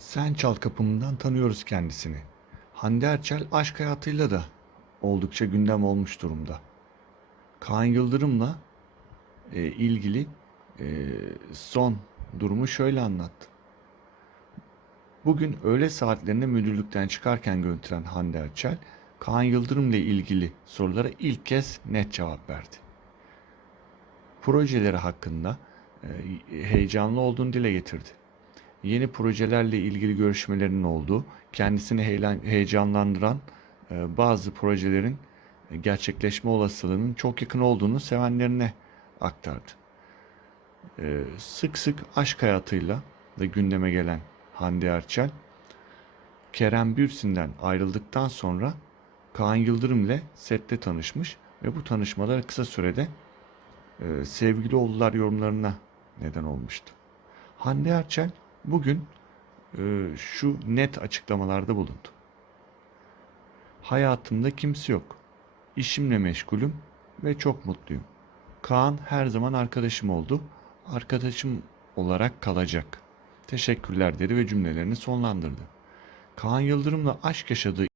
Sen Çal Kapımı'ndan tanıyoruz kendisini. Hande Erçel aşk hayatıyla da oldukça gündem olmuş durumda. Kaan Yıldırım'la e, ilgili e, son durumu şöyle anlattı. Bugün öğle saatlerinde müdürlükten çıkarken görüntülen Hande Erçel, Kaan Yıldırım'la ilgili sorulara ilk kez net cevap verdi. Projeleri hakkında e, heyecanlı olduğunu dile getirdi. Yeni projelerle ilgili görüşmelerinin olduğu, kendisini heyecanlandıran e, bazı projelerin gerçekleşme olasılığının çok yakın olduğunu sevenlerine aktardı. E, Sık sık aşk hayatıyla da gündeme gelen Hande Erçel, Kerem Bürsin'den ayrıldıktan sonra Kaan Yıldırım ile sette tanışmış ve bu tanışmalar kısa sürede e, sevgili oldular yorumlarına neden olmuştu. Hande Erçel bugün e, şu net açıklamalarda bulundu. Hayatımda kimse yok. İşimle meşgulüm ve çok mutluyum. Kaan her zaman arkadaşım oldu. Arkadaşım olarak kalacak. Teşekkürler dedi ve cümlelerini sonlandırdı. Kaan Yıldırım'la aşk yaşadığı